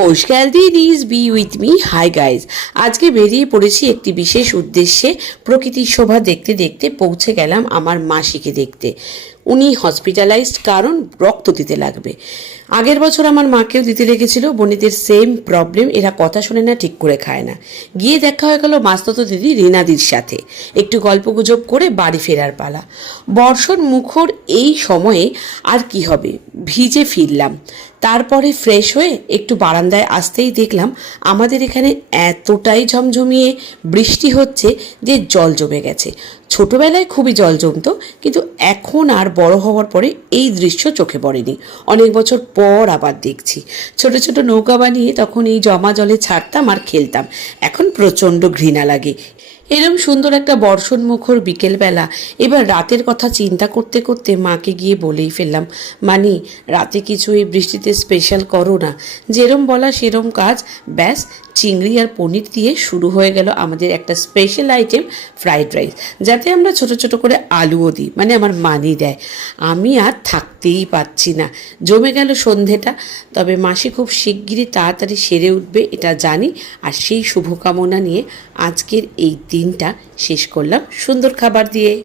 নমস্কার দিদিস be with me. Hi guys, আজকে বেরিয়ে পড়েছি একটি বিশেষ উদ্দেশ্যে। প্রকৃতির শোভা দেখতে দেখতে পৌঁছে গেলাম আমার মাসিকে দেখতে। উনি হসপিটালাইজড, কারণ রক্ত দিতে লাগবে। আগের বছর আমার মাকেও দিতে লেগেছিল। বোনেদের সেম প্রবলেম, এরা কথা শোনে না, ঠিক করে খায় না। গিয়ে দেখা হয়ে গেল মাস্ততো দিদি রিনাদির সাথে। একটু গল্পগুজব করে বাড়ি ফেরার পালা। বর্ষণ মুখর এই সময়ে আর কি হবে, ভিজে ফিরলাম। তারপরে ফ্রেশ হয়ে একটু বারান্দায় আসতেই দেখলাম আমাদের এখানে এতটাই ঝমঝমিয়ে বৃষ্টি হচ্ছে যে জল জমে গেছে। ছোটবেলায় খুবই জল জমতো, কিন্তু এখন আর বড় হওয়ার পরে এই দৃশ্য চোখে পড়েনি। অনেক বছর পর আবার দেখছি। ছোট ছোট নৌকা বানিয়ে তখন এই জমা জলে ছাড়তাম আর খেলতাম। এখন প্রচণ্ড ঘৃণা লাগে। এরম সুন্দর একটা বর্ষণ মুখর বিকেলবেলা। এবার রাতের কথা চিন্তা করতে করতে মাকে গিয়ে বলেই ফেললাম, মানি রাতে কিছু এই বৃষ্টিতে স্পেশাল করো না। যেরম বলা সেরম কাজ। ব্যাস, চিংড়ি আর পনির দিয়ে শুরু হয়ে গেল আমাদের একটা স্পেশাল আইটেম, ফ্রাইড রাইস, যাতে আমরা ছোট ছোট করে আলুও দিই, মানে আমার মানি দেয়। আমি আর থাকতেই পারছি না, জমে গেল সন্ধেটা। তবে মাসি খুব শিগগিরই তাড়াতাড়ি সেরে উঠবে এটা জানি। আর সেই শুভকামনা নিয়ে আজকের এই দিনটা শেষ করলাম সুন্দর খাবার দিয়ে।